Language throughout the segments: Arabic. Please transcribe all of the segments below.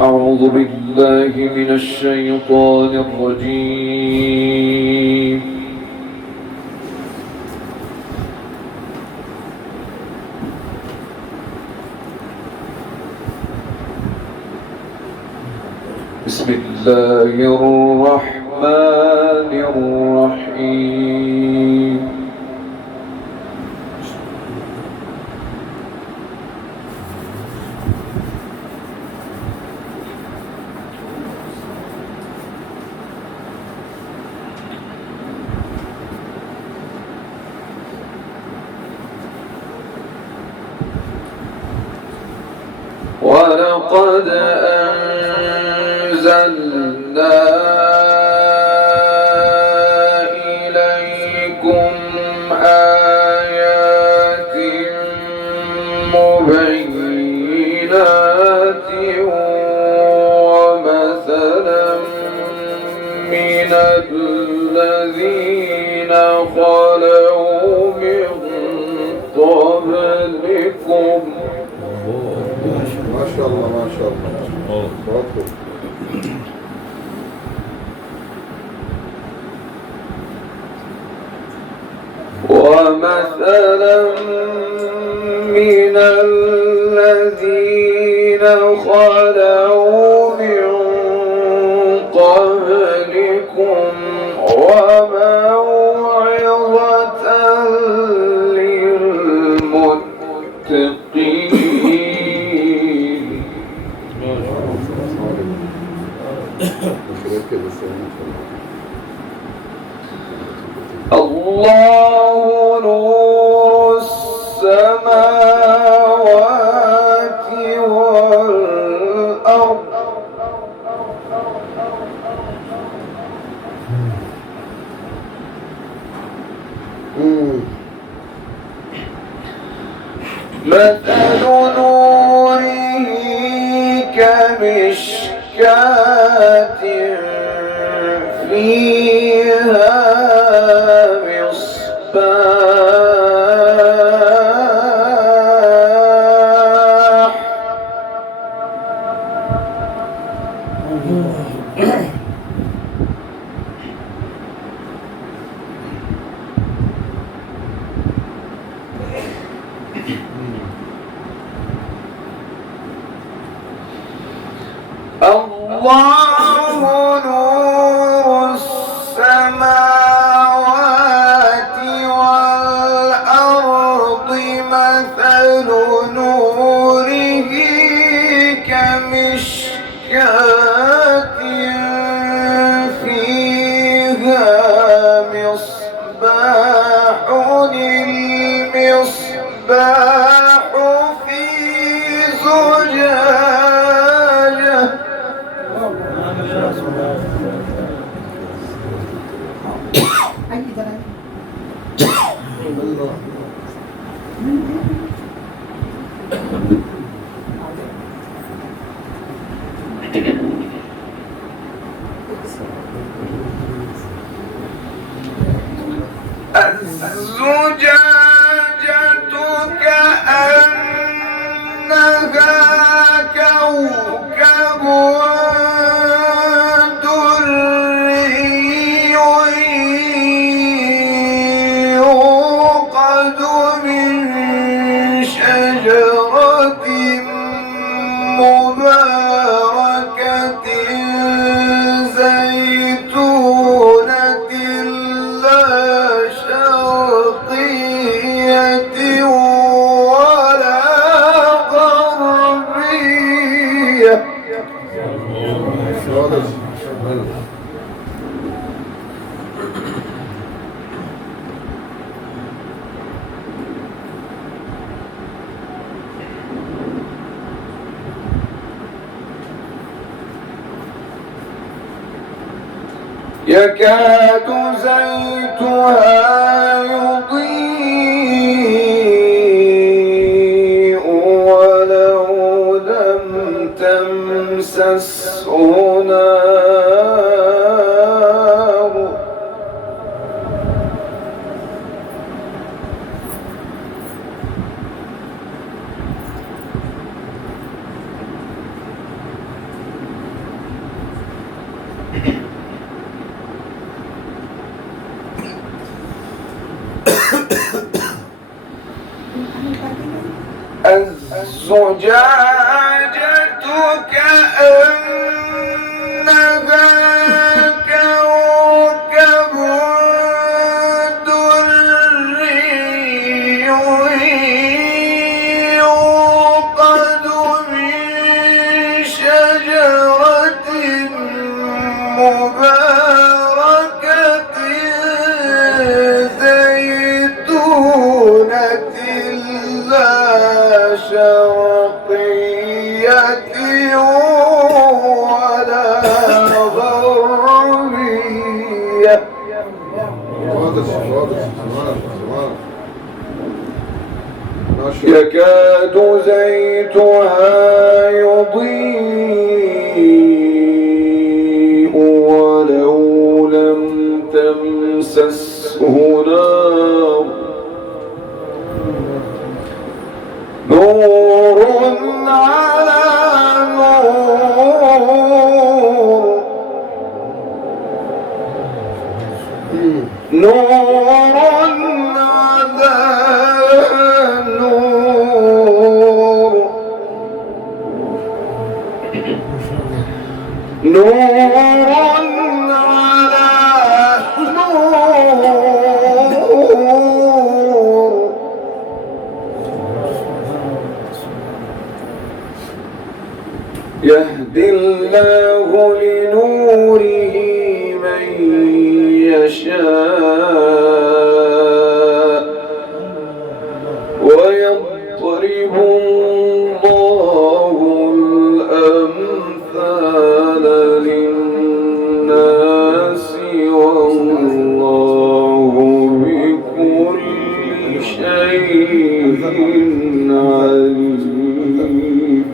أعوذ بالله من الشيطان الرجيم. بسم الله الرحمن الرحيم. ولقد أنزلنا إليكم آيات مبينات ومثلا من الذين خلوا من قبلكم. ما شاء الله ما شاء الله. ومثلا من الذين خلوا من قبلكم وموعظة للمتقين. الله نور السماوات والأرض. مثل نوره كمشكاة فيها مصباح الله نور السماوات والأرض. مثل نوره كمشكاة فيها مصباح. المصباح في زجاجة الزجاجة كأنها كوكب دري يوقد من شجرة مباركة زيتونة لا شرقية ولا غربية. يكاد زيتها يضيء ولو لم تمسسه نار. الزجاجة كأنها كوكب دري يوقد من شجرة مباركة زيتونة لا شرقية ولا غربية. يكاد زيتها يضيء ولو لم تمسسه نار نور على نور نور على نور نور على نور يهدي الله لنوره من يشاء ويضرب الله الأمثال للناس والله بكل شيء عليم.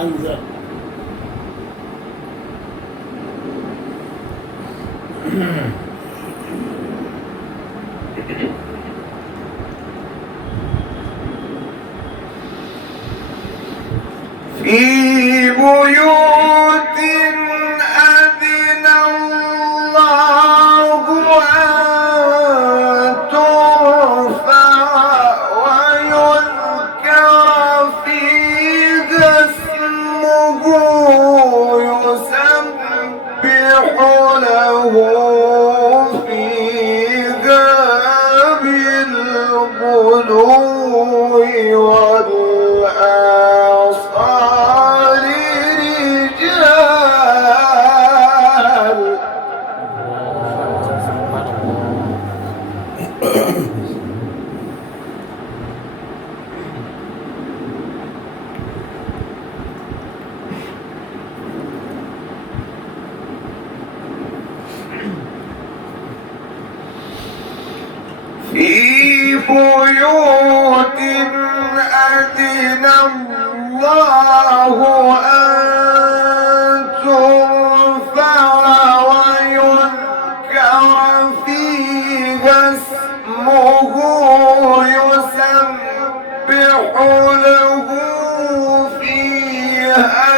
أنزل في بيوت أذن الله أن ترفع ويذكر فيها اسمه يسبح له فيها بالغدو والآصال رجال. في بيوت أذن الله أن ترفع ويذكر فيها اسمه يسبح له فيها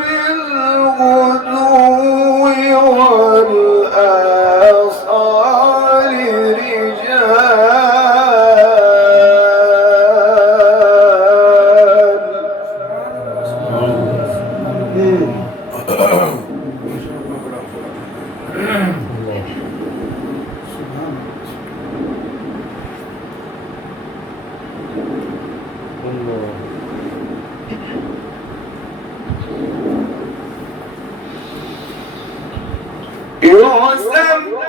بالغدو والآصال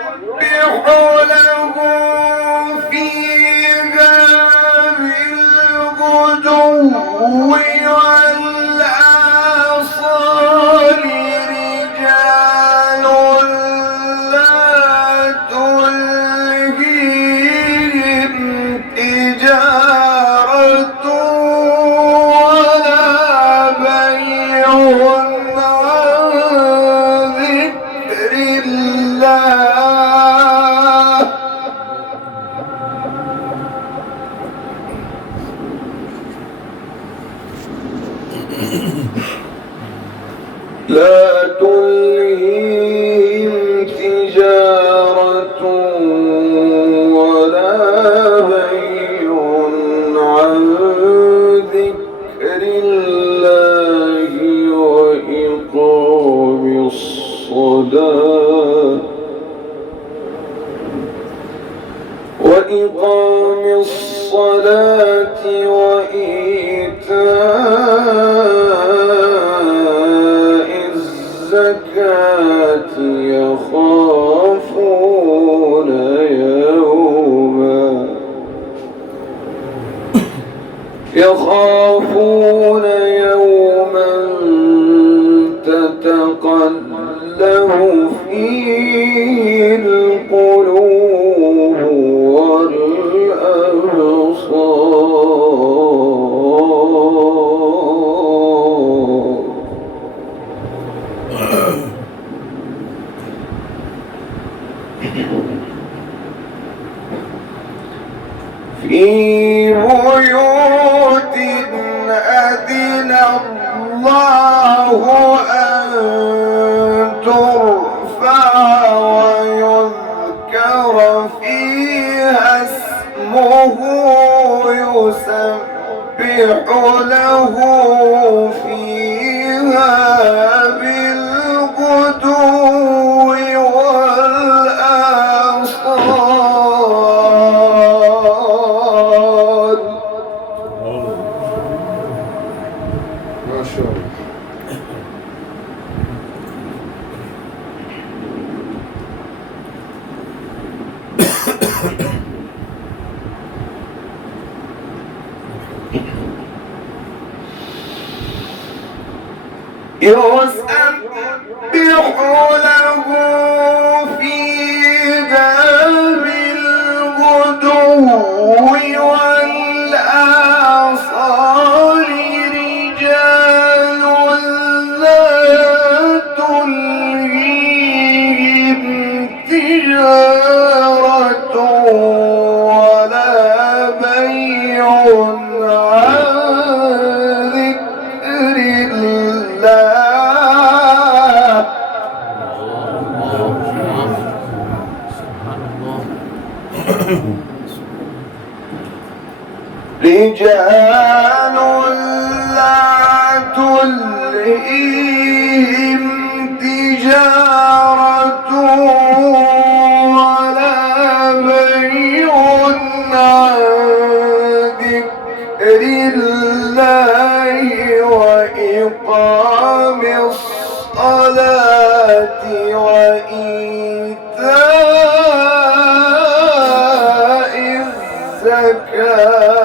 يسبح له فيها بالغدو والآصال رجال لا تلهيهم تجارة ولا بيع عن ذكر الله وإيتاء الزكاة يخافون يوما تتقلب فيه القلوب والأبصار. في بيوت أذن الله أن ترفع ويذكر فيها اسمه يسبح له فيها بالغدو والآصال. ما شاء الله. يسبح له فيها بالغدو والآصال رجال لا تلهيهم تجارة ولا بيع عن ذكر الله. رجال لا تلهيهم تجارة ولا بيع عن ذكر الله وإقام الصلاة وإيتاء الزكاة.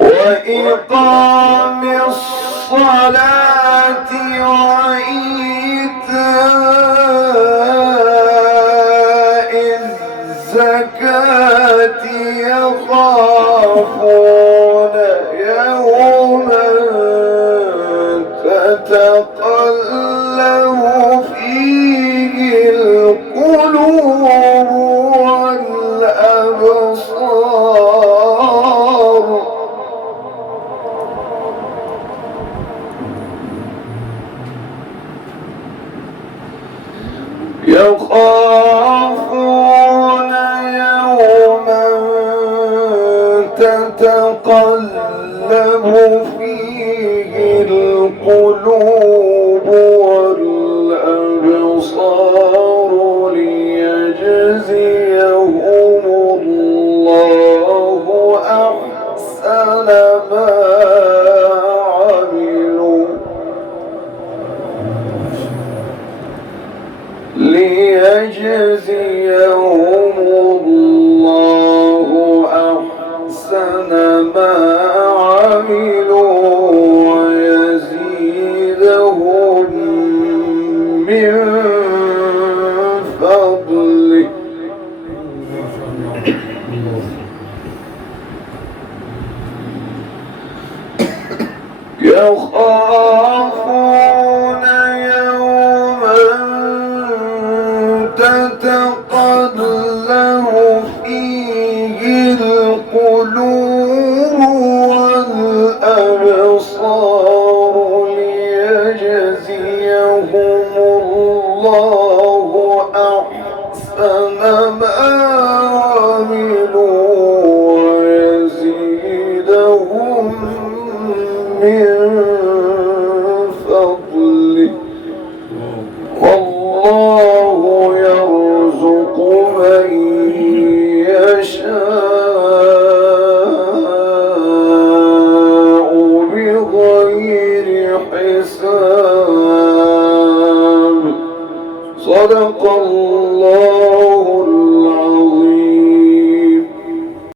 وإقام الصلاة وإيتاء الزكاة يخافون يوما تتقلب فيه القلوب والأبصار. يخافون يوما تتقلب فيه القلوب والأبصار ليجزيهم الله أحسن ما عملوا ليجزيهم الله أحسن ما عملوا ويزيدهم من فضله. يخافون يوما تتقلب فيه القلوب والأبصار ليجزيهم الله أحسن ما عملوا ويزيدهم من صدق الله